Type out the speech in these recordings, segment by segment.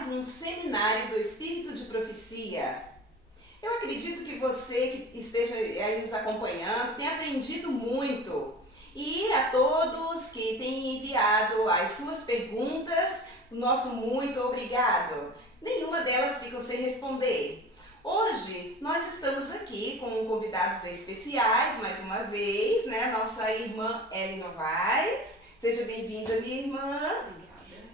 mais um seminário do Espírito de Profecia. Eu acredito que você que esteja aí nos acompanhando tenha aprendido muito. E a todos que têm enviado as suas perguntas, nosso muito obrigado. Nenhuma delas ficam sem responder. Hoje nós estamos aqui com convidados especiais, mais uma vez, né? Nossa irmã Ellen Novaes. Seja bem-vinda, minha irmã. Obrigada.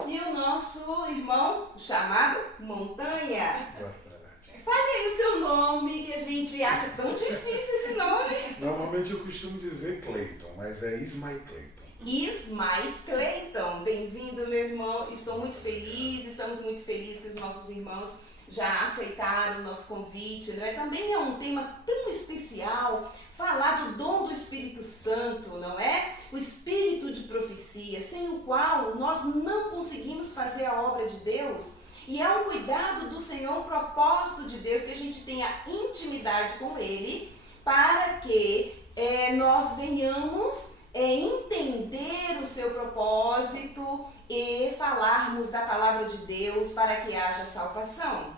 E o nosso irmão chamado Montanha. Boa tarde. Fale aí o seu nome, que a gente acha tão difícil esse nome. Normalmente eu costumo dizer Cleiton, mas é Ismael Cleiton. Ismael Cleiton, bem-vindo, meu irmão. Estou muito feliz, estamos muito felizes que os nossos irmãos já aceitaram o nosso convite, não é? Também é um tema tão especial, falar do dom do Espírito Santo, não é? O Espírito de profecia, sem o qual nós não conseguimos fazer a obra de Deus. E é um cuidado do Senhor, um propósito de Deus, que a gente tenha intimidade com Ele, para que nós venhamos entender o seu propósito e falarmos da palavra de Deus para que haja salvação.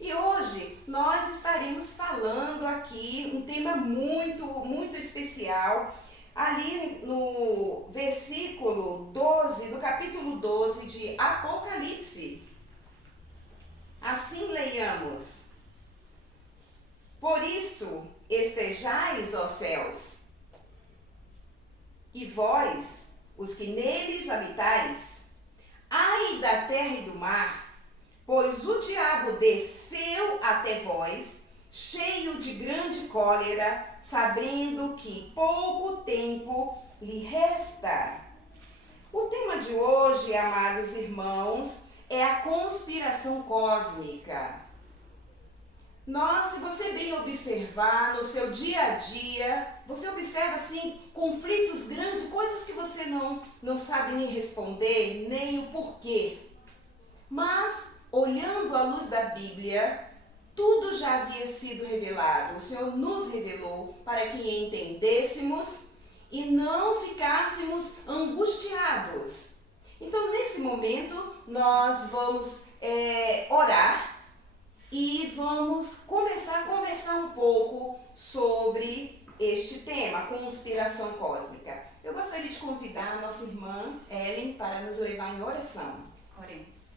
E hoje nós estaremos falando aqui um tema muito especial, ali no versículo 12, do capítulo 12 de Apocalipse. Assim leiamos: Por isso estejais, ó céus, e vós, os que neles habitais, ai da terra e do mar, pois o diabo desceu até vós, cheio de grande cólera, sabendo que pouco tempo lhe resta. O tema de hoje, amados irmãos, é a conspiração cósmica. Se você bem observar no seu dia a dia, você observa assim conflitos grandes, coisas que você não sabe nem responder, nem o porquê. Mas, olhando à luz da Bíblia, tudo já havia sido revelado. O Senhor nos revelou para que entendêssemos e não ficássemos angustiados. Então, nesse momento, nós vamos orar e vamos começar a conversar um pouco sobre este tema, conspiração cósmica. Eu gostaria de convidar a nossa irmã Ellen para nos levar em oração. Oremos.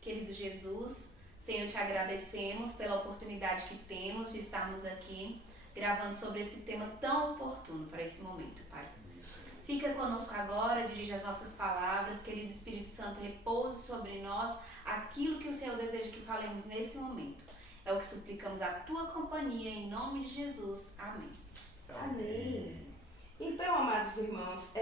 Querido Jesus, Senhor, te agradecemos pela oportunidade que temos de estarmos aqui gravando sobre esse tema tão oportuno para esse momento, Pai. Fica conosco agora, dirige as nossas palavras, querido Espírito Santo, repouse sobre nós aquilo que o Senhor deseja que falemos nesse momento. É o que suplicamos a tua companhia, em nome de Jesus. Amém. Amém. Então, amados irmãos,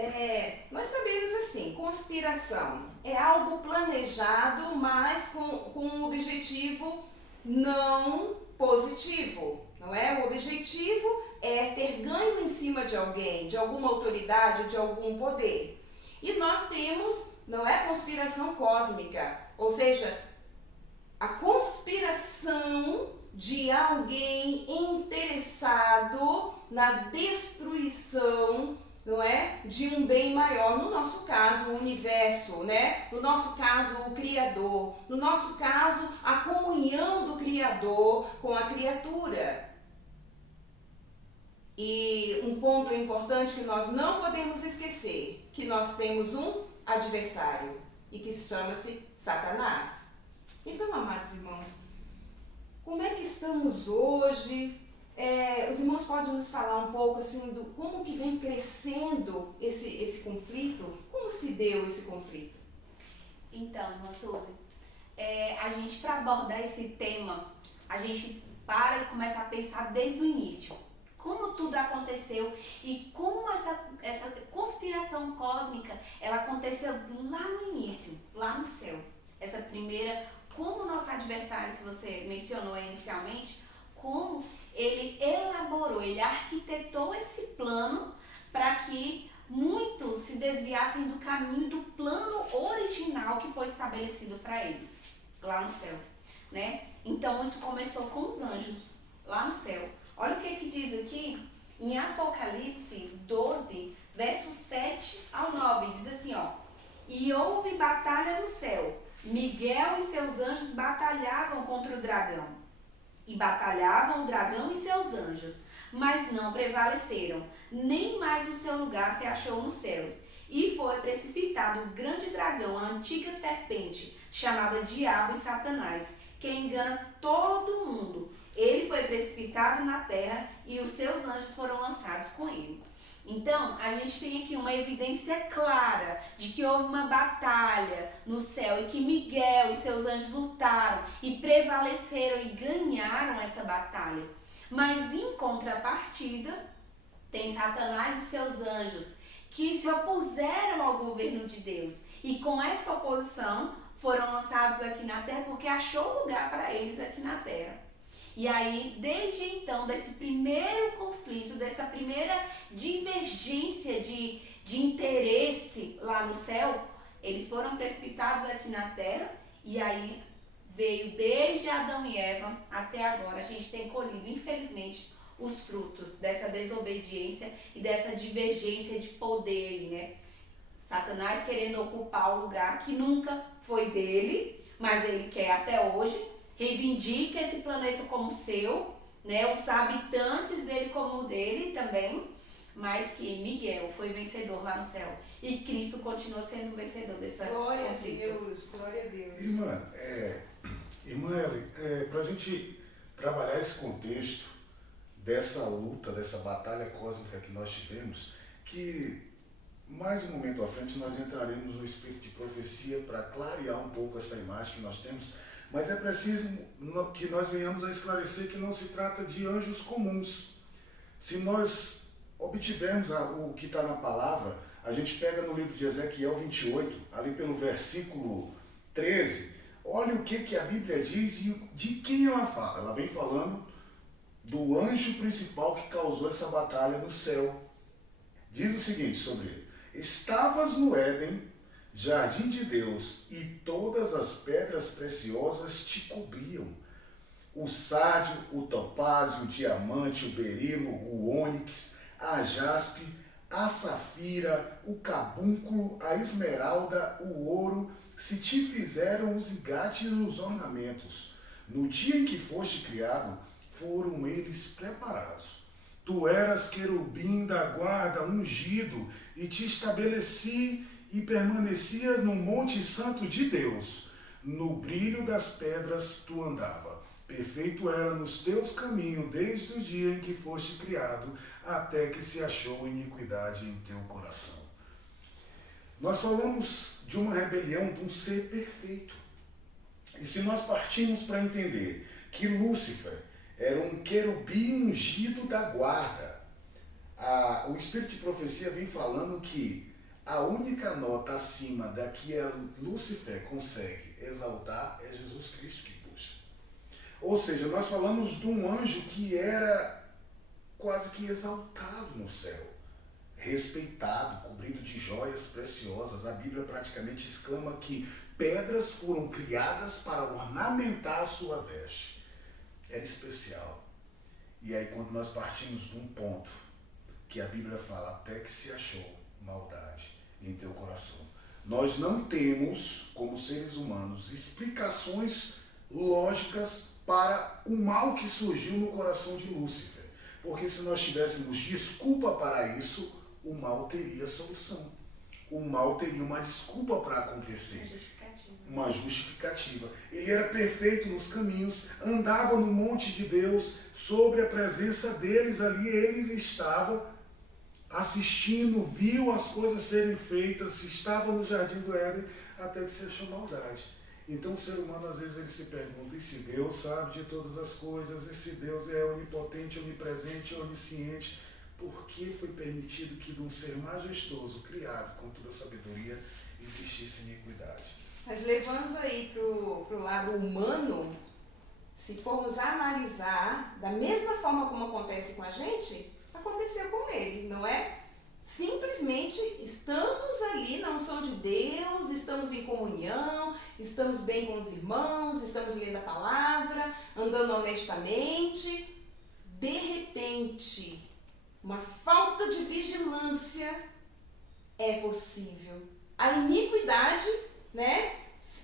nós sabemos assim, conspiração é algo planejado, mas com um objetivo não positivo, não é? O objetivo é ter ganho em cima de alguém, de alguma autoridade, de algum poder. E nós temos, não é, conspiração cósmica, ou seja, a conspiração de alguém interessado na destruição, não é, de um bem maior, no nosso caso o universo, né? No nosso caso o Criador, no nosso caso a comunhão do Criador com a criatura. E um ponto importante que nós não podemos esquecer, que nós temos um adversário e que chama-se Satanás. Então, amados irmãos, como é que estamos hoje? Os irmãos podem nos falar um pouco assim do como que vem crescendo esse conflito? Como se deu esse conflito? Então, irmã Suzy, a gente, para abordar esse tema, a gente para e começa a pensar desde o início. Como tudo aconteceu e como essa conspiração cósmica, ela aconteceu lá no início, lá no céu. Essa primeira, como o nosso adversário que você mencionou inicialmente, como ele elaborou, ele arquitetou esse plano para que muitos se desviassem do caminho do plano original que foi estabelecido para eles, lá no céu, né? Então isso começou com os anjos, lá no céu. Olha o que diz aqui em Apocalipse 12, versos 7 ao 9, diz assim, ó: E houve batalha no céu, Miguel e seus anjos batalhavam contra o dragão. E batalhavam o dragão e seus anjos, mas não prevaleceram, nem mais o seu lugar se achou nos céus. E foi precipitado o grande dragão, a antiga serpente, chamada Diabo e Satanás, que engana todo mundo. Ele foi precipitado na terra e os seus anjos foram lançados com ele. Então, a gente tem aqui uma evidência clara de que houve uma batalha no céu e que Miguel e seus anjos lutaram e prevaleceram e ganharam essa batalha. Mas, em contrapartida, tem Satanás e seus anjos que se opuseram ao governo de Deus e com essa oposição foram lançados aqui na terra porque achou lugar para eles aqui na terra. E aí, desde então, desse primeiro conflito, dessa primeira divergência de interesse lá no céu, eles foram precipitados aqui na terra e aí veio desde Adão e Eva até agora. A gente tem colhido, infelizmente, os frutos dessa desobediência e dessa divergência de poder aí, né? Satanás querendo ocupar o lugar que nunca foi dele, mas ele quer até hoje. Reivindica esse planeta como seu, né? Os habitantes dele como o dele também, mas que Miguel foi vencedor lá no céu e Cristo continua sendo vencedor desse conflito. Glória a Deus, glória a Deus. Irmã Ellen, para a gente trabalhar esse contexto dessa luta, dessa batalha cósmica que nós tivemos, que mais um momento à frente nós entraremos no espírito de profecia para clarear um pouco essa imagem que nós temos. Mas é preciso que nós venhamos a esclarecer que não se trata de anjos comuns. Se nós obtivermos o que está na palavra, a gente pega no livro de Ezequiel 28, ali pelo versículo 13, olha o que a Bíblia diz e de quem ela fala. Ela vem falando do anjo principal que causou essa batalha no céu. Diz o seguinte sobre ele: estavas no Éden, jardim de Deus, e todas as pedras preciosas te cobriam. O sárdio, o topázio, o diamante, o berilo, o ônix, a jaspe, a safira, o cabúnculo, a esmeralda, o ouro, se te fizeram os igates e os ornamentos. No dia em que foste criado, foram eles preparados. Tu eras querubim da guarda, ungido, e te estabeleci e permanecias no monte santo de Deus. No brilho das pedras tu andava. Perfeito era nos teus caminhos, desde o dia em que foste criado, até que se achou iniquidade em teu coração. Nós falamos de uma rebelião de um ser perfeito. E se nós partimos para entender que Lúcifer era um querubim ungido da guarda, o Espírito de Profecia vem falando que a única nota acima da que Lúcifer consegue exaltar é Jesus Cristo que puxa. Ou seja, nós falamos de um anjo que era quase que exaltado no céu, respeitado, cobrido de joias preciosas. A Bíblia praticamente exclama que pedras foram criadas para ornamentar a sua veste. Era especial. E aí quando nós partimos de um ponto que a Bíblia fala, até que se achou maldade em teu coração. Nós não temos, como seres humanos, explicações lógicas para o mal que surgiu no coração de Lúcifer. Porque se nós tivéssemos desculpa para isso, o mal teria solução. O mal teria uma desculpa para acontecer. Uma justificativa. Ele era perfeito nos caminhos, andava no monte de Deus, sobre a presença deles ali, ele estava assistindo, viu as coisas serem feitas, estava no jardim do Éden, até que se achou maldade. Então o ser humano às vezes ele se pergunta, e se Deus sabe de todas as coisas, e se Deus é onipotente, onipresente, onisciente, por que foi permitido que de um ser majestoso, criado com toda a sabedoria, existisse iniquidade? Mas levando aí para o lado humano, se formos analisar, da mesma forma como acontece com a gente, aconteceu com ele, não é? Simplesmente estamos ali na unção de Deus, estamos em comunhão, estamos bem com os irmãos, estamos lendo a palavra, andando honestamente. De repente, uma falta de vigilância é possível. A iniquidade, né,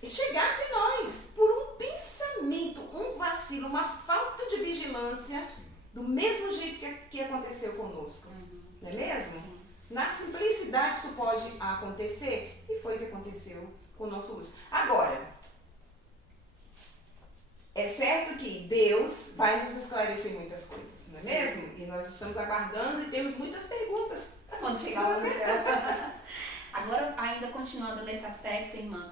chegar até nós por um pensamento, um vacilo, uma falta de vigilância, do mesmo jeito que aconteceu conosco. Não é mesmo? Sim. Na simplicidade isso pode acontecer, e foi o que aconteceu com o nosso uso. Agora, é certo que Deus vai nos esclarecer muitas coisas, não é mesmo? E nós estamos aguardando e temos muitas perguntas. Quando chegar lá no céu. Agora, ainda continuando nesse aspecto, irmã,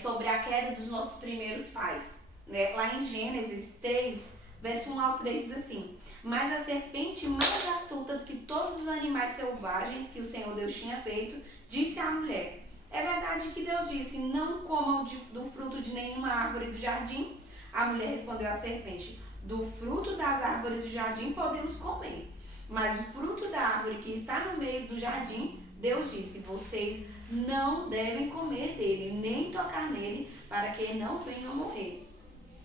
sobre a queda dos nossos primeiros pais. Né? Lá em Gênesis 3, verso 1 ao 3 diz assim: mas a serpente mais astuta do que todos os animais selvagens que o Senhor Deus tinha feito, disse à mulher: é verdade que Deus disse, não comam do fruto de nenhuma árvore do jardim? A mulher respondeu à serpente: do fruto das árvores do jardim podemos comer, mas do fruto da árvore que está no meio do jardim, Deus disse: vocês não devem comer dele, nem tocar nele, para que não venham morrer.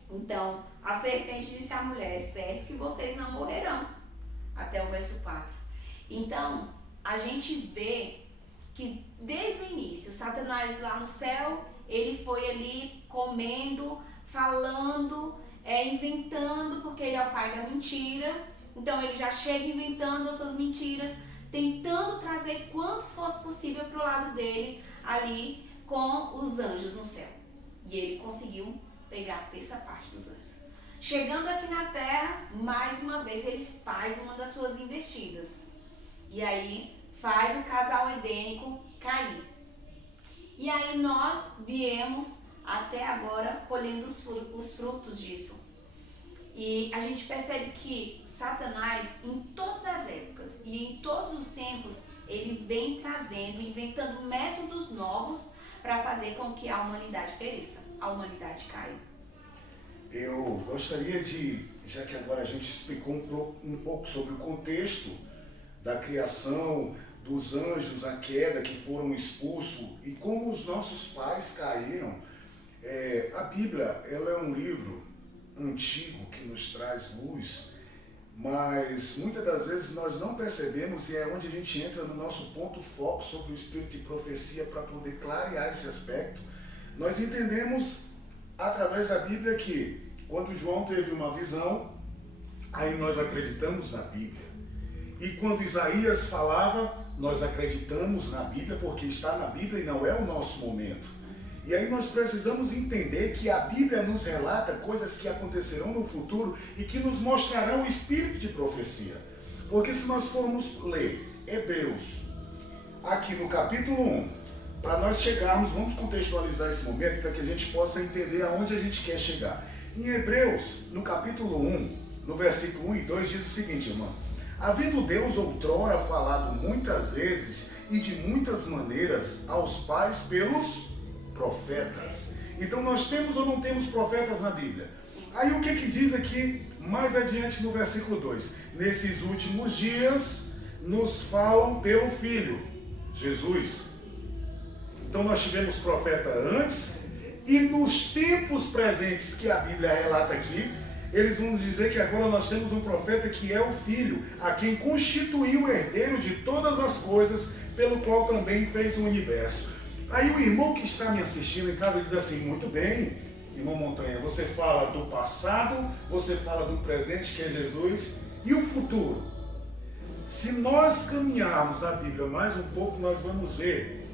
Então, a serpente disse à mulher: é certo que vocês não morrerão. Até o verso 4. Então, a gente vê que desde o início, Satanás lá no céu, ele foi ali comendo, falando, inventando, porque ele é o pai da mentira. Então ele já chega inventando as suas mentiras, tentando trazer quantos fosse possível para o lado dele, ali com os anjos no céu. E ele conseguiu pegar a terça parte dos anjos. Chegando aqui na terra, mais uma vez ele faz uma das suas investidas. E aí faz o casal edênico cair. E aí nós viemos até agora colhendo os frutos disso. E a gente percebe que Satanás, em todas as épocas e em todos os tempos, ele vem trazendo, inventando métodos novos para fazer com que a humanidade pereça, a humanidade caia. Eu gostaria de, já que agora a gente explicou um pouco sobre o contexto da criação, dos anjos, a queda que foram expulsos e como os nossos pais caíram, a Bíblia ela é um livro antigo que nos traz luz, mas muitas das vezes nós não percebemos, e é onde a gente entra no nosso ponto foco sobre o espírito de profecia para poder clarear esse aspecto. Nós entendemos através da Bíblia que quando João teve uma visão, aí nós acreditamos na Bíblia. E quando Isaías falava, nós acreditamos na Bíblia porque está na Bíblia e não é o nosso momento. E aí nós precisamos entender que a Bíblia nos relata coisas que acontecerão no futuro e que nos mostrarão o espírito de profecia. Porque se nós formos ler Hebreus, aqui no capítulo 1, para nós chegarmos, vamos contextualizar esse momento para que a gente possa entender aonde a gente quer chegar. Em Hebreus, no capítulo 1, no versículo 1 e 2, diz o seguinte, irmão: havendo Deus outrora falado muitas vezes e de muitas maneiras aos pais pelos profetas. Então nós temos ou não temos profetas na Bíblia? Aí o que diz aqui mais adiante no versículo 2? Nesses últimos dias nos falam pelo Filho, Jesus. Então nós tivemos profeta antes e nos tempos presentes que a Bíblia relata aqui, eles vão dizer que agora nós temos um profeta que é o Filho, a quem constituiu o herdeiro de todas as coisas, pelo qual também fez o universo. Aí o irmão que está me assistindo em casa diz assim: muito bem, irmão Montanha, você fala do passado, você fala do presente que é Jesus, e o futuro? Se nós caminharmos a Bíblia mais um pouco, nós vamos ver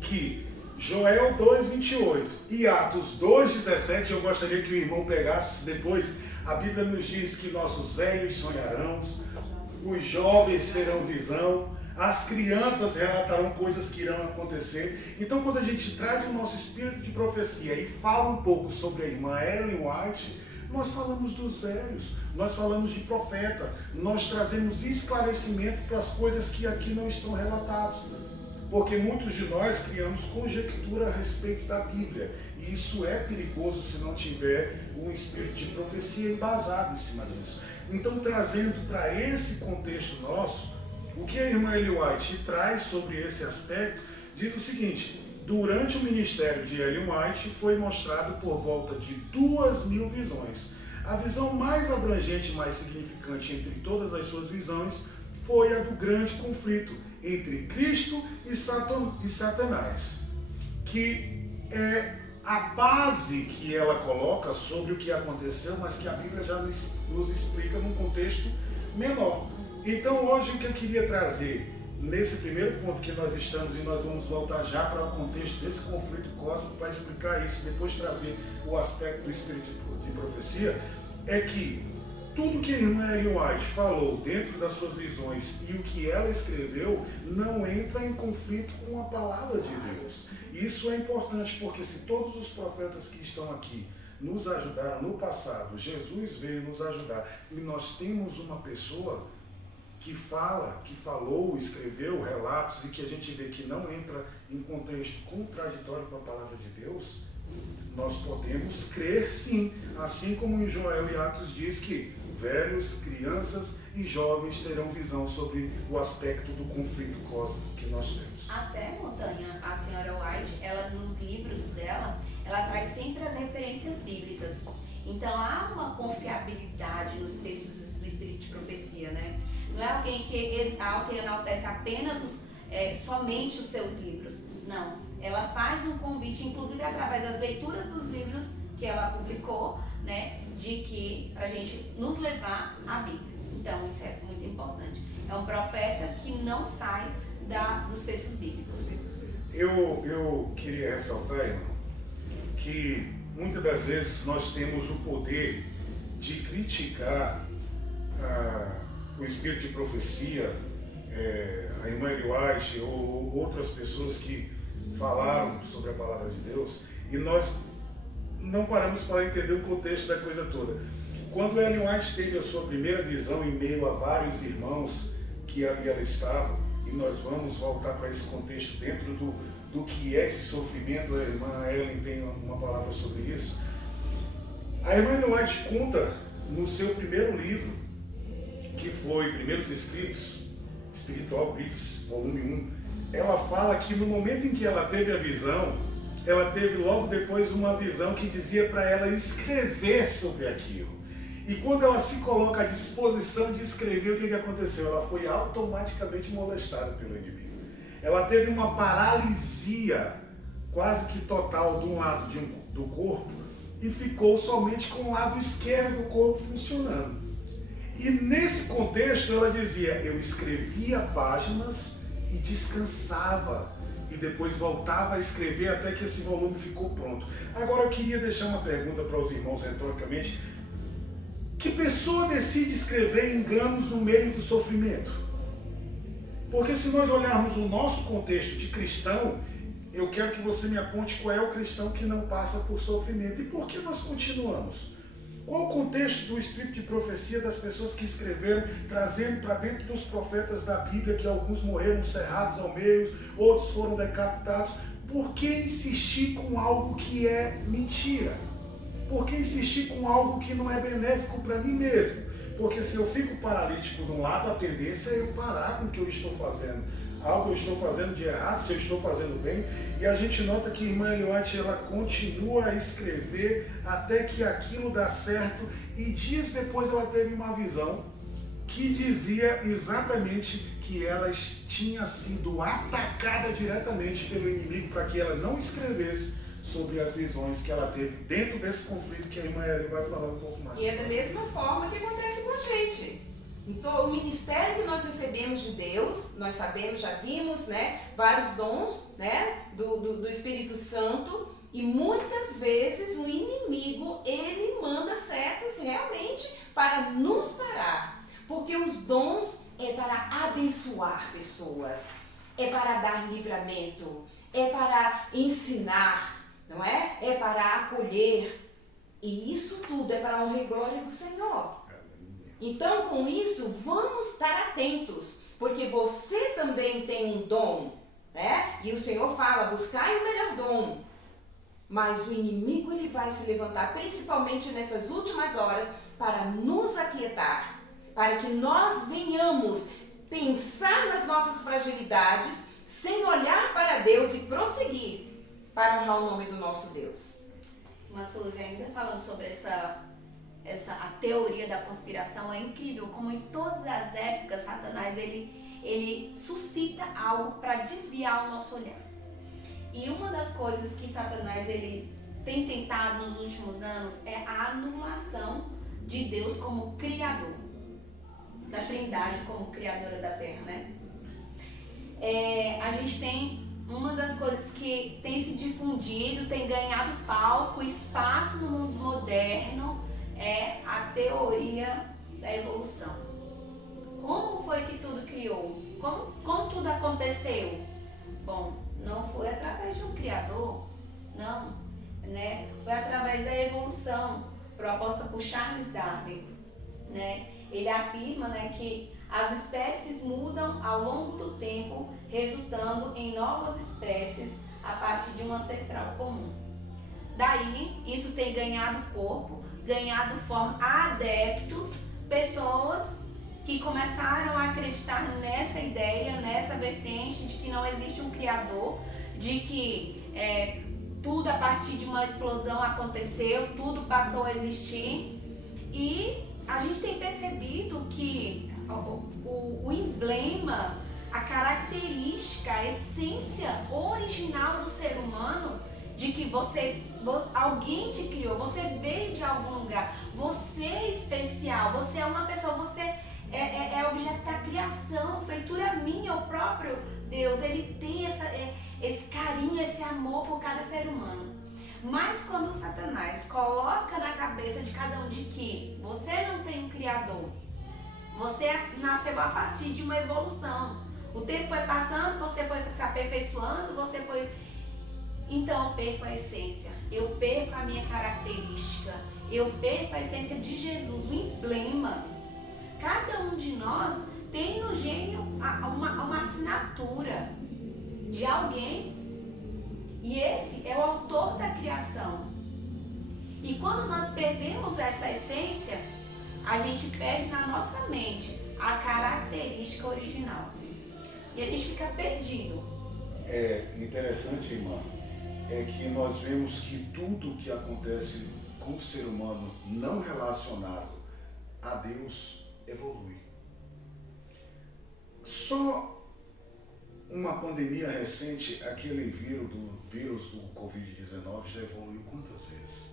que Joel 2,28 e Atos 2,17, eu gostaria que o irmão pegasse depois. A Bíblia nos diz que nossos velhos sonharão, os jovens terão visão, as crianças relatarão coisas que irão acontecer. Então, quando a gente traz o nosso espírito de profecia e fala um pouco sobre a irmã Ellen White, nós falamos dos velhos, nós falamos de profeta, nós trazemos esclarecimento para as coisas que aqui não estão relatadas. Porque muitos de nós criamos conjectura a respeito da Bíblia. E isso é perigoso se não tiver um espírito de profecia embasado em cima disso. Então, trazendo para esse contexto nosso, o que a irmã Ellen White traz sobre esse aspecto, diz o seguinte: durante o ministério de Ellen White foi mostrado por volta de 2.000 visões. A visão mais abrangente e mais significante entre todas as suas visões foi a do grande conflito entre Cristo e Satanás, que é a base que ela coloca sobre o que aconteceu, mas que a Bíblia já nos explica num contexto menor. Então hoje o que eu queria trazer, nesse primeiro ponto que nós estamos, e nós vamos voltar já para o contexto desse conflito cósmico para explicar isso, depois trazer o aspecto do espírito de profecia, é que tudo que a irmã Ellen White falou dentro das suas visões e o que ela escreveu não entra em conflito com a palavra de Deus. Isso é importante porque se todos os profetas que estão aqui nos ajudaram no passado, Jesus veio nos ajudar e nós temos uma pessoa que fala, que falou, escreveu relatos e que a gente vê que não entra em contexto contraditório com a palavra de Deus, nós podemos crer sim, assim como em Joel e Atos diz que velhos, crianças e jovens terão visão sobre o aspecto do conflito cósmico que nós temos. Até, Montanha, a senhora White, ela nos livros dela, ela traz sempre as referências bíblicas. Então há uma confiabilidade nos textos do Espírito de Profecia, né? Não é alguém que exalta e enaltece apenas somente os seus livros. Não, ela faz um convite, inclusive através das leituras dos livros que ela publicou, né, de que para a gente nos levar à Bíblia. Então isso é muito importante. É um profeta que não sai dos textos bíblicos. Eu queria ressaltar, irmão, que muitas das vezes nós temos o poder de criticar o espírito de profecia, a irmã Ellen White ou outras pessoas que falaram sobre a palavra de Deus, e nós não paramos para entender o contexto da coisa toda. Quando Ellen White teve a sua primeira visão em meio a vários irmãos que ali ela estava, e nós vamos voltar para esse contexto dentro do que é esse sofrimento, a irmã Ellen tem uma palavra sobre isso. A irmã Ellen White conta no seu primeiro livro, que foi Primeiros Escritos, Spiritual Briefs, volume 1, ela fala que no momento em que ela teve a visão, ela teve logo depois uma visão que dizia para ela escrever sobre aquilo. E quando ela se coloca à disposição de escrever, o que aconteceu? Ela foi automaticamente molestada pelo inimigo. Ela teve uma paralisia quase que total de um lado do corpo e ficou somente com o lado esquerdo do corpo funcionando. E nesse contexto ela dizia, eu escrevia páginas e descansava e depois voltava a escrever até que esse volume ficou pronto. Agora eu queria deixar uma pergunta para os irmãos retoricamente. Que pessoa decide escrever enganos no meio do sofrimento? Porque se nós olharmos o nosso contexto de cristão, eu quero que você me aponte qual é o cristão que não passa por sofrimento. E por que nós continuamos? Qual o contexto do espírito de profecia das pessoas que escreveram, trazendo para dentro dos profetas da Bíblia, que alguns morreram cerrados ao meio, outros foram decapitados? Por que insistir com algo que é mentira? Por que insistir com algo que não é benéfico para mim mesmo? Porque se eu fico paralítico de um lado, a tendência é eu parar com o que eu estou fazendo. Algo eu estou fazendo de errado, se eu estou fazendo bem. E a gente nota que a irmã Ellen White, ela continua a escrever até que aquilo dá certo. E dias depois ela teve uma visão que dizia exatamente que ela tinha sido atacada diretamente pelo inimigo para que ela não escrevesse sobre as visões que ela teve dentro desse conflito que a irmã Ellen vai falar um pouco mais. E é da mesma forma que acontece com a gente. Então, o ministério que nós recebemos de Deus, nós sabemos, já vimos, né, vários dons, né, do Espírito Santo, e muitas vezes o inimigo, ele manda setas realmente para nos parar, porque os dons é para abençoar pessoas, é para dar livramento, é para ensinar, não é? É para acolher, e isso tudo é para a honra e glória do Senhor. Então, com isso, vamos estar atentos, porque você também tem um dom, né? E o Senhor fala, buscai o melhor dom. Mas o inimigo, ele vai se levantar, principalmente nessas últimas horas, para nos aquietar, para que nós venhamos pensar nas nossas fragilidades, sem olhar para Deus e prosseguir para honrar o nome do nosso Deus. Mas, Suzy, ainda falando sobre a teoria da conspiração, é incrível como em todas as épocas Satanás ele suscita algo para desviar o nosso olhar. E uma das coisas que Satanás ele tem tentado nos últimos anos é a anulação de Deus como Criador, da Trindade como Criadora da Terra, né? A gente tem uma das coisas que tem se difundido, tem ganhado palco, espaço no mundo moderno, é a teoria da evolução. Como foi que tudo criou? Como tudo aconteceu? Bom, não foi através de um Criador, não, né? Foi através da evolução, proposta por Charles Darwin, né? Ele afirma, né, que as espécies mudam ao longo do tempo, resultando em novas espécies a partir de um ancestral comum. Daí, isso tem ganhado corpo, ganhado forma, adeptos, pessoas que começaram a acreditar nessa ideia, nessa vertente de que não existe um Criador, de que tudo a partir de uma explosão aconteceu, tudo passou a existir. E a gente tem percebido que o emblema, a característica, a essência original do ser humano, de que alguém te criou, você veio de algum lugar, você é especial, você é uma pessoa, você é objeto da criação, feitura minha, o próprio Deus, ele tem esse carinho, esse amor por cada ser humano. Mas quando Satanás coloca na cabeça de cada um de que você não tem um Criador, você nasceu a partir de uma evolução, o tempo foi passando, você foi se aperfeiçoando, você foi... Então eu perco a essência, eu perco a minha característica, eu perco a essência de Jesus, o emblema. Cada um de nós tem no gênio uma assinatura de alguém, e esse é o autor da criação. E quando nós perdemos essa essência, a gente perde na nossa mente a característica original. E a gente fica perdido. É interessante, irmã, é que nós vemos que tudo que acontece com o ser humano não relacionado a Deus evolui. Só uma pandemia recente, aquele vírus do Covid-19 já evoluiu quantas vezes?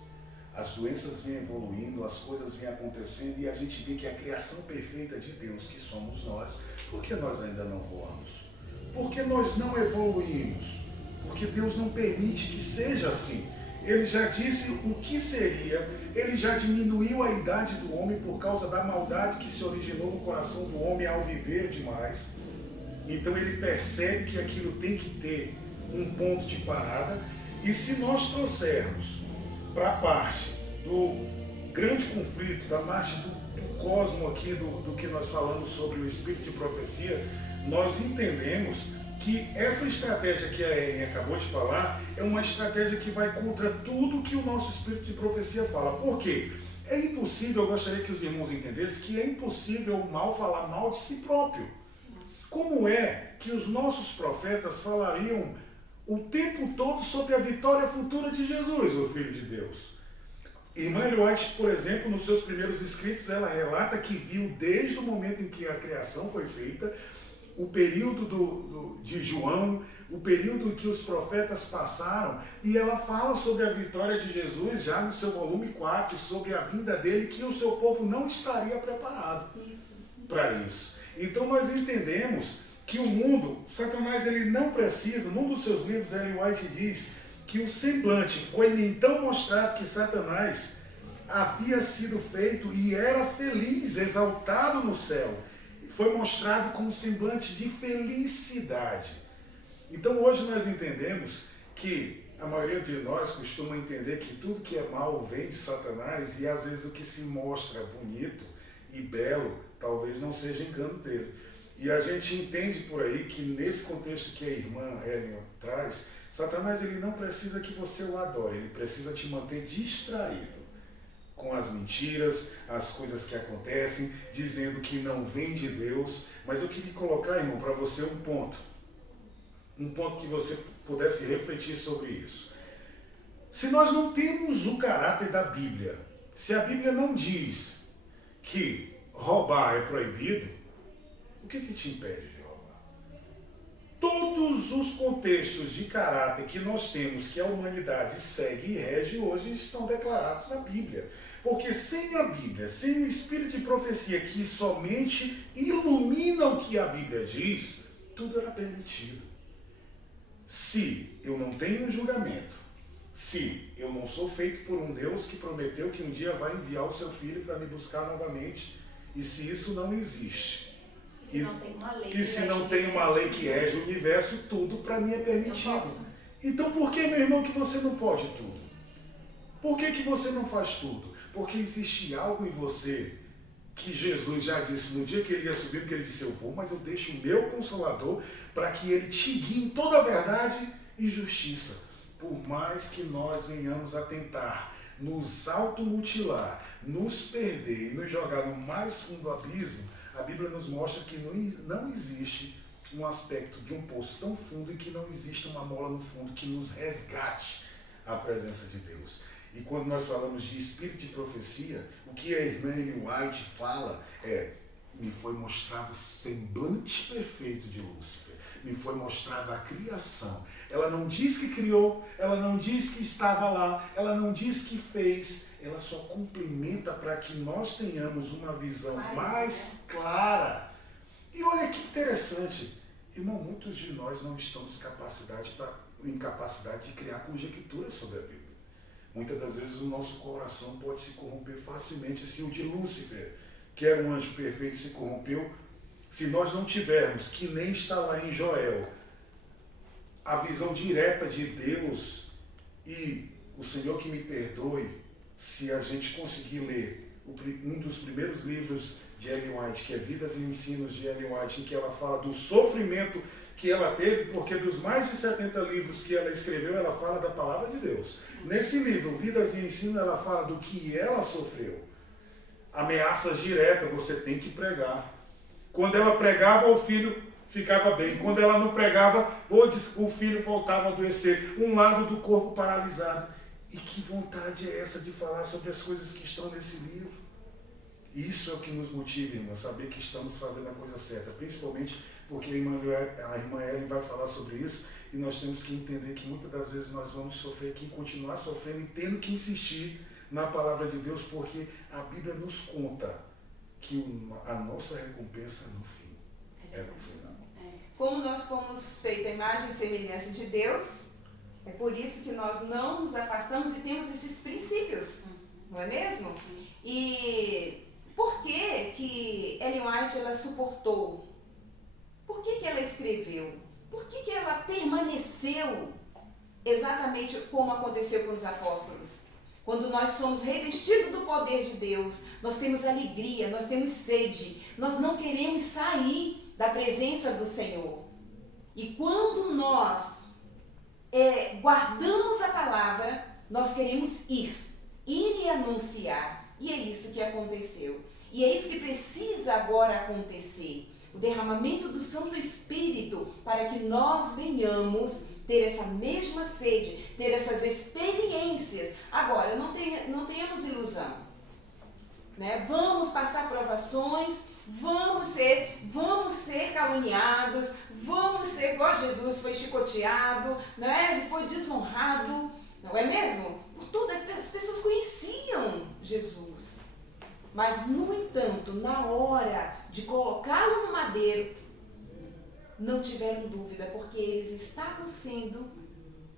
As doenças vêm evoluindo, as coisas vêm acontecendo e a gente vê que a criação perfeita de Deus, que somos nós, por que nós ainda não voamos? Por que nós não evoluímos? Porque Deus não permite que seja assim. Ele já disse o que seria, ele já diminuiu a idade do homem por causa da maldade que se originou no coração do homem ao viver demais. Então ele percebe que aquilo tem que ter um ponto de parada. E se nós trouxermos para a parte do grande conflito, da parte do cosmo aqui, do que nós falamos sobre o espírito de profecia, nós entendemos que essa estratégia que a Ellen acabou de falar é uma estratégia que vai contra tudo que o nosso espírito de profecia fala. Por quê? É impossível, eu gostaria que os irmãos entendessem que é impossível o mal falar mal de si próprio. Como é que os nossos profetas falariam o tempo todo sobre a vitória futura de Jesus, o Filho de Deus? Irmã Ellen White, por exemplo, nos seus primeiros escritos, ela relata que viu desde o momento em que a criação foi feita, o período de João, o período que os profetas passaram, e ela fala sobre a vitória de Jesus já no seu volume 4, sobre a vinda dele, que o seu povo não estaria preparado para isso. Então nós entendemos que o mundo, Satanás, ele não precisa, num dos seus livros, Ellen White diz que o semblante foi-me então mostrado que Satanás havia sido feito e era feliz, exaltado no céu. Foi mostrado com um semblante de felicidade. Então hoje nós entendemos que a maioria de nós costuma entender que tudo que é mal vem de Satanás e às vezes o que se mostra bonito e belo talvez não seja engano dele. E a gente entende por aí que nesse contexto que a irmã Ellen traz, Satanás ele não precisa que você o adore, ele precisa te manter distraído com as mentiras, as coisas que acontecem, dizendo que não vem de Deus. Mas eu queria colocar, irmão, para você um ponto que você pudesse refletir sobre isso. Se nós não temos o caráter da Bíblia, se a Bíblia não diz que roubar é proibido, o que te impede de roubar? todos os contextos de caráter que nós temos, que a humanidade segue e rege hoje, estão declarados na Bíblia. Porque sem a Bíblia, sem o espírito de profecia que somente ilumina o que a Bíblia diz, tudo era permitido. Se eu não tenho um julgamento, se eu não sou feito por um Deus que prometeu que um dia vai enviar o seu filho para me buscar novamente, e se isso não existe, Se não tem uma lei que se não tem uma lei que rege o universo, tudo para mim é permitido. Então por que, meu irmão, que você não pode tudo? Por que você não faz tudo? Porque existe algo em você que Jesus já disse no dia que ele ia subir, que ele disse, eu vou, mas eu deixo o meu Consolador para que ele te guie em toda a verdade e justiça. Por mais que nós venhamos a tentar nos automutilar, nos perder e nos jogar no mais fundo do abismo, a Bíblia nos mostra que não existe um aspecto de um poço tão fundo e que não existe uma mola no fundo que nos resgate a presença de Deus. E quando nós falamos de espírito de profecia, o que a irmã Ellen White fala é: me foi mostrado o semblante perfeito de Lúcifer, me foi mostrada a criação. Ela não diz que criou, ela não diz que estava lá, ela não diz que fez, ela só complementa para que nós tenhamos uma visão mais clara. E olha que interessante, irmão, muitos de nós não estamos em capacidade de criar conjecturas sobre a Bíblia. Muitas das vezes o nosso coração pode se corromper facilmente. Se o de Lúcifer, que era um anjo perfeito, se corrompeu, se nós não tivermos, que nem está lá em Joel, a visão direta de Deus, e o Senhor que me perdoe, se a gente conseguir ler um dos primeiros livros de Ellen White, que é Vidas e Ensinos de Ellen White, em que ela fala do sofrimento que ela teve, porque dos mais de 70 livros que ela escreveu, ela fala da palavra de Deus. Nesse livro, Vidas e Ensinos, ela fala do que ela sofreu. Ameaças diretas, você tem que pregar. Quando ela pregava, o filho ficava bem. Quando ela não pregava, o filho voltava a adoecer. Um lado do corpo paralisado. E que vontade é essa de falar sobre as coisas que estão nesse livro? Isso é o que nos motiva, irmã, saber que estamos fazendo a coisa certa. Principalmente porque a irmã Ellen vai falar sobre isso, e nós temos que entender que muitas das vezes nós vamos sofrer aqui, continuar sofrendo e tendo que insistir na palavra de Deus, porque a Bíblia nos conta que a nossa recompensa é no fim. É no final. Como nós fomos feitos à imagem e semelhança de Deus, é por isso que nós não nos afastamos e temos esses princípios, não é mesmo? E por que Ellen White ela suportou? Por que ela escreveu? Por que ela permaneceu exatamente como aconteceu com os apóstolos? Quando nós somos revestidos do poder de Deus, nós temos alegria, nós temos sede, nós não queremos sair da presença do Senhor. E quando nós guardamos a palavra, nós queremos ir e anunciar. E é isso que aconteceu. E é isso que precisa agora acontecer. O derramamento do Santo Espírito, para que nós venhamos ter essa mesma sede, ter essas experiências. Agora, não tenhamos ilusão, né? Vamos passar provações, vamos ser caluniados, vamos ser igual Jesus, foi chicoteado, né? Foi desonrado, não é mesmo? Por tudo, as pessoas conheciam Jesus. Mas, no entanto, na hora de colocá-lo no madeiro, não tiveram dúvida, porque eles estavam sendo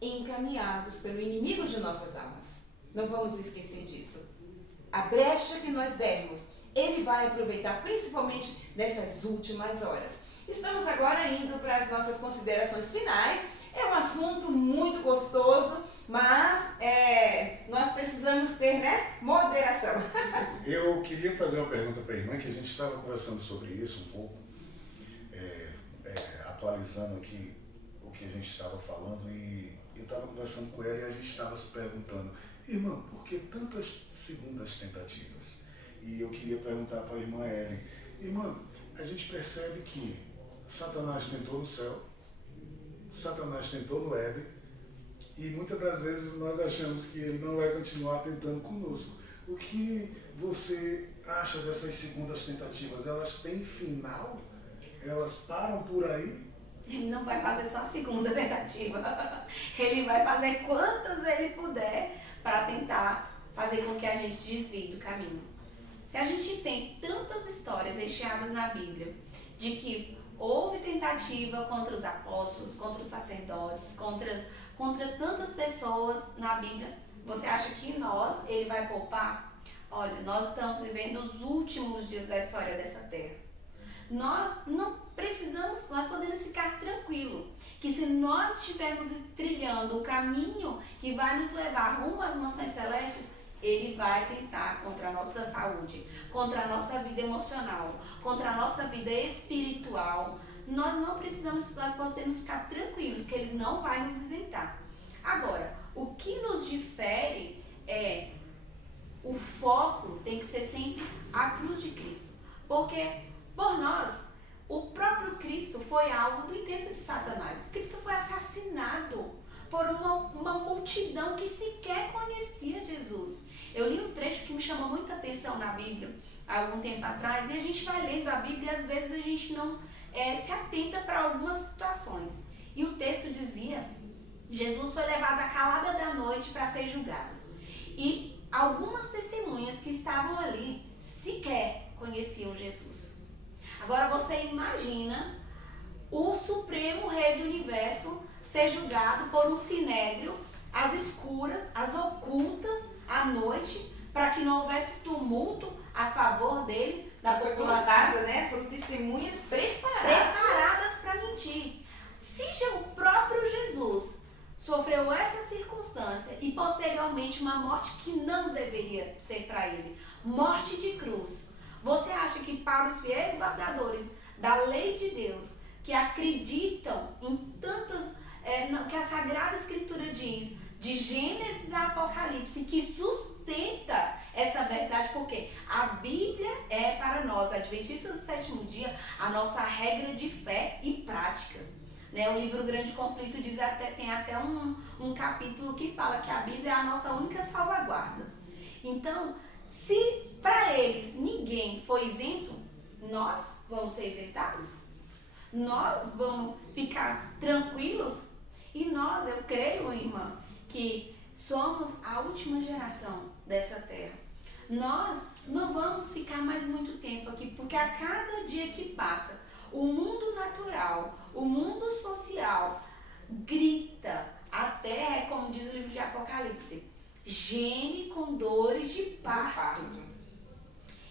encaminhados pelo inimigo de nossas almas. Não vamos esquecer disso. A brecha que nós dermos, ele vai aproveitar, principalmente nessas últimas horas. Estamos agora indo para as nossas considerações finais. É um assunto muito gostoso, mas nós precisamos ter, né, moderação. Eu queria fazer uma pergunta para a irmã, que a gente estava conversando sobre isso um pouco, atualizando aqui o que a gente estava falando, e eu estava conversando com ela e a gente estava se perguntando, irmã, por que tantas segundas tentativas? E eu queria perguntar para a irmã Ellen, irmã, a gente percebe que Satanás tentou no céu, Satanás tentou no Éden, e muitas das vezes nós achamos que ele não vai continuar tentando conosco. O que você acha dessas segundas tentativas? Elas têm final? Elas param por aí? Ele não vai fazer só a segunda tentativa. Ele vai fazer quantas ele puder para tentar fazer com que a gente desvie do caminho. Se a gente tem tantas histórias recheadas na Bíblia de que houve tentativa contra os apóstolos, contra os sacerdotes, contra tantas pessoas na Bíblia, você acha que ele vai poupar? Olha, nós estamos vivendo os últimos dias da história dessa terra. Nós não precisamos, nós podemos ficar tranquilos que se nós estivermos trilhando o caminho que vai nos levar rumo às mansões celestes, ele vai tentar contra a nossa saúde, contra a nossa vida emocional, contra a nossa vida espiritual. Nós podemos ficar tranquilos que ele não vai nos isentar. Agora, o que nos difere é o foco tem que ser sempre a cruz de Cristo. Porque por nós, o próprio Cristo foi alvo do intento de Satanás. Cristo foi assassinado por uma multidão que sequer conhecia Jesus. Eu li um trecho que me chamou muita atenção na Bíblia há algum tempo atrás, e a gente vai lendo a Bíblia e às vezes a gente não se atenta para algumas situações. E o texto dizia: Jesus foi levado à calada da noite para ser julgado. E algumas testemunhas que estavam ali sequer conheciam Jesus. Agora você imagina o Supremo Rei do Universo ser julgado por um sinédrio, às escuras, às ocultas, à noite, para que não houvesse tumulto a favor dele, da população. Foram testemunhas preparadas para mentir. Se já o próprio Jesus sofreu essa circunstância e posteriormente uma morte que não deveria ser para ele, morte de cruz, você acha que para os fiéis guardadores da lei de Deus, que acreditam em tantas, que a Sagrada Escritura diz, de Gênesis a Apocalipse, que sustenta essa verdade, porque a Bíblia é para nós, adventistas do sétimo dia, a nossa regra de fé e prática. O livro Grande Conflito tem até um capítulo que fala que a Bíblia é a nossa única salvaguarda. Então, se para eles ninguém foi isento, nós vamos ser isentados? Nós vamos ficar tranquilos? E nós, eu creio, irmã, que somos a última geração dessa terra. Nós não vamos ficar mais muito tempo aqui, porque a cada dia que passa, o mundo natural, o mundo social grita. A terra, como diz o livro de Apocalipse, geme com dores de parto.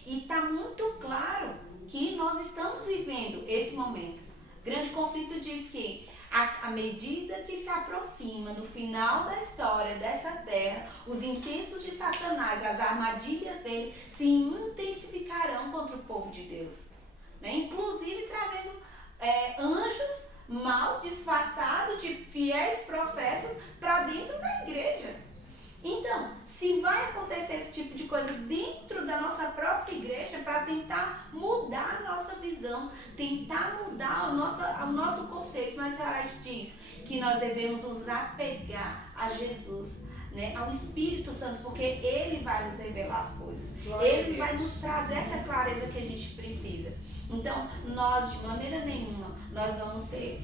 E está muito claro que nós estamos vivendo esse momento. Grande Conflito diz que à medida que se aproxima do final da história dessa terra, os intentos de Satanás, as armadilhas dele se intensificarão contra o povo de Deus. Inclusive trazendo anjos maus disfarçados de fiéis professos para dentro da igreja. Então, se vai acontecer esse tipo de coisa dentro da nossa própria igreja para tentar mudar a nossa visão, tentar mudar o nosso conceito, mas a senhora diz que nós devemos nos apegar a Jesus, ao Espírito Santo, porque Ele vai nos revelar as coisas. Ele vai nos trazer essa clareza que a gente precisa. Então, nós, de maneira nenhuma, nós vamos ser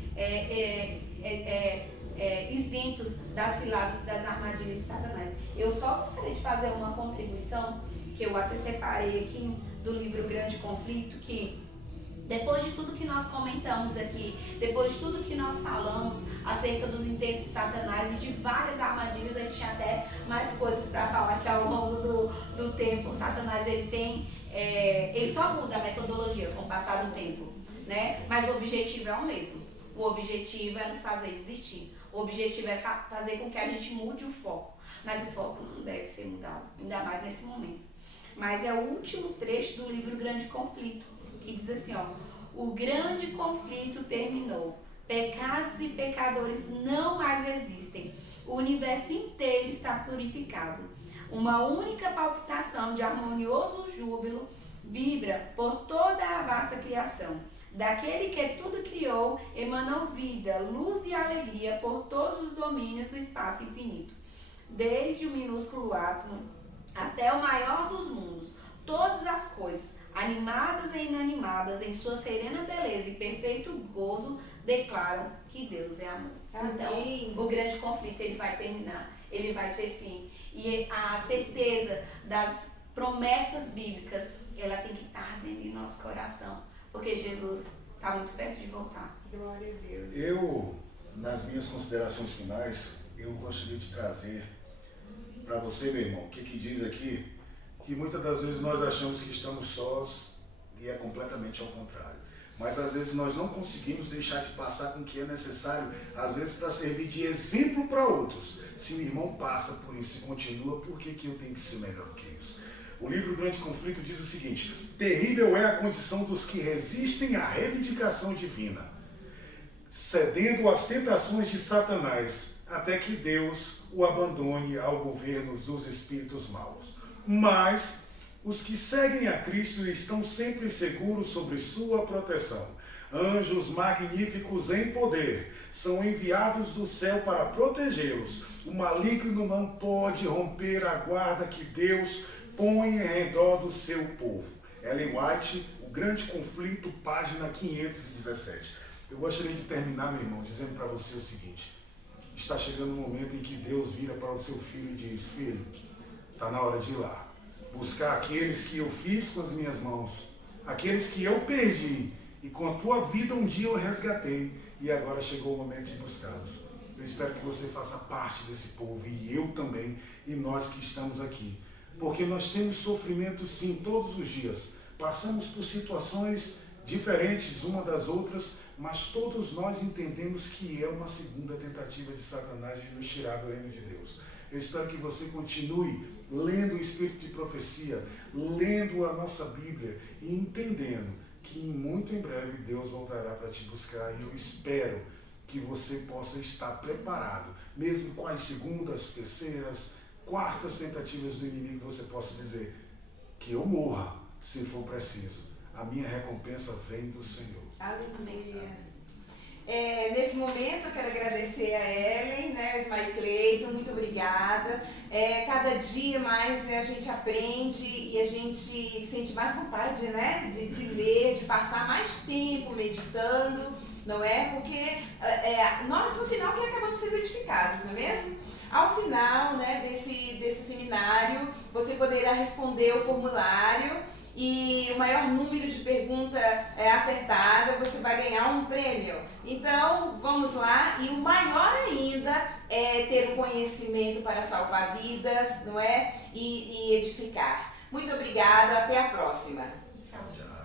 isentos das ciladas e das armadilhas de Satanás. Eu só gostaria de fazer uma contribuição, que eu até separei aqui do livro Grande Conflito, que depois de tudo que nós comentamos aqui, depois de tudo que nós falamos acerca dos intentos de Satanás e de várias armadilhas, a gente tinha até mais coisas para falar, que ao longo do tempo, Satanás ele só muda a metodologia com o passar do tempo, mas o objetivo é o mesmo. O objetivo é nos fazer desistir. O objetivo é fazer com que a gente mude o foco. Mas o foco não deve ser mudado, ainda mais nesse momento. Mas é o último trecho do livro Grande Conflito, que diz assim, o grande conflito terminou. Pecados e pecadores não mais existem. O universo inteiro está purificado. Uma única palpitação de harmonioso júbilo vibra por toda a vasta criação. Daquele que tudo criou, emanam vida, luz e alegria por todos os domínios do espaço infinito. Desde o minúsculo átomo até o maior dos mundos, todas as coisas, animadas e inanimadas, em sua serena beleza e perfeito gozo, declaram que Deus é amor. Amém. Então, o grande conflito ele vai terminar, ele vai ter fim. E a certeza das promessas bíblicas, ela tem que estar ardendo em nosso coração, porque Jesus está muito perto de voltar. Glória a Deus. Eu, nas minhas considerações finais, eu gostaria de trazer para você, meu irmão, o que diz aqui, que muitas das vezes nós achamos que estamos sós e é completamente ao contrário. Mas às vezes nós não conseguimos deixar de passar com o que é necessário, às vezes para servir de exemplo para outros. Se o irmão passa por isso e continua, por que eu tenho que ser melhor do que isso? O livro Grande Conflito diz o seguinte: terrível é a condição dos que resistem à reivindicação divina, cedendo às tentações de Satanás, até que Deus o abandone ao governo dos espíritos maus. Mas os que seguem a Cristo estão sempre seguros sobre sua proteção. Anjos magníficos em poder são enviados do céu para protegê-los. O maligno não pode romper a guarda que Deus põe em redor do seu povo. Ellen White, O Grande Conflito, página 517. Eu gostaria de terminar, meu irmão, dizendo para você o seguinte: está chegando o momento em que Deus vira para o seu filho e diz: filho, está na hora de ir lá, buscar aqueles que eu fiz com as minhas mãos, aqueles que eu perdi, e com a tua vida um dia eu resgatei, e agora chegou o momento de buscá-los. Eu espero que você faça parte desse povo, e eu também, e nós que estamos aqui. Porque nós temos sofrimento sim todos os dias, passamos por situações diferentes uma das outras, mas todos nós entendemos que é uma segunda tentativa de Satanás de nos tirar do reino de Deus. Eu espero que você continue lendo o Espírito de Profecia, lendo a nossa Bíblia e entendendo que muito em breve Deus voltará para te buscar, e eu espero que você possa estar preparado, mesmo com as segundas, terceiras, quartas tentativas do inimigo, você possa dizer: que eu morra se for preciso, a minha recompensa vem do Senhor. Aleluia. Nesse momento eu quero agradecer a Ellen, né, o Ismael Cleiton, muito obrigada. Cada dia mais, né, a gente aprende e a gente sente mais vontade, né, de ler, de passar mais tempo meditando, não é? Porque nós no final que acabamos sendo edificados, não é mesmo? Ao final, né, desse seminário, você poderá responder o formulário e o maior número de perguntas acertada, você vai ganhar um prêmio. Então, vamos lá. E o maior ainda é ter o conhecimento para salvar vidas, não é? E edificar. Muito obrigada, até a próxima. Tchau. Tchau.